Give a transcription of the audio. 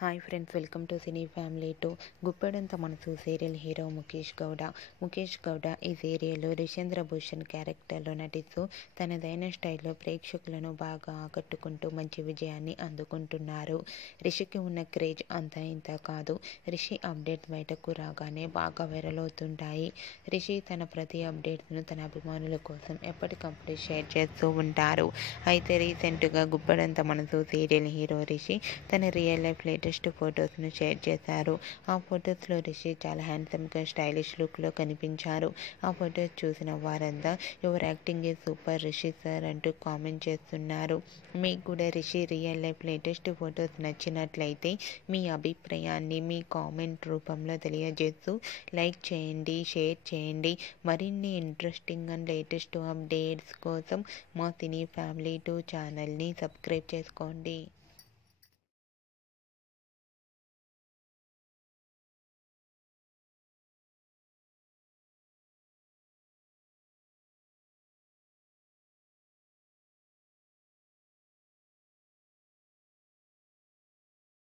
Hi friends, welcome to cine family 2. Guppedantha మనసు serial hero Mukesh Gowda ఈ సీరియల్లో రిషేంద్ర భూషణ్ క్యారెక్టర్లో నటిస్తూ తనదైన స్టైల్లో ప్రేక్షకులను బాగా ఆకట్టుకుంటూ మంచి విజయాన్ని అందుకుంటున్నారు. రిషికి ఉన్న క్రేజ్ అంతా ఇంత కాదు. రిషి అప్డేట్స్ బయటకు రాగానే బాగా వైరల్ అవుతుంటాయి. రిషి తన ప్రతి అప్డేట్స్ను తన అభిమానుల కోసం ఎప్పటికప్పుడు షేర్ చేస్తూ ఉంటారు. అయితే రీసెంట్గా గుప్పెడంత మనసు సీరియల్ హీరో రిషి తన రియల్ లైఫ్ లేటెస్ట్ ఫొటోస్ను షేర్ చేశారు. ఆ ఫొటోస్లో రిషి చాలా హ్యాండ్సమ్గా స్టైలిష్ లుక్లో కనిపించారు. ఆ ఫొటోస్ చూసిన వారంతా your acting is super Rishi sir అంటూ కామెంట్ చేస్తున్నారు. మీకు కూడా Rishi real life latest photos నచ్చినట్లయితే మీ అభిప్రాయాన్ని మీ కామెంట్ రూపంలో తెలియజేస్తూ లైక్ చేయండి, షేర్ చేయండి. మరిన్ని ఇంట్రెస్టింగ్ అండ్ లేటెస్ట్ అప్డేట్స్ కోసం మా సినీ ఫ్యామిలీ 2 ఛానల్ని సబ్స్క్రైబ్ చేసుకోండి.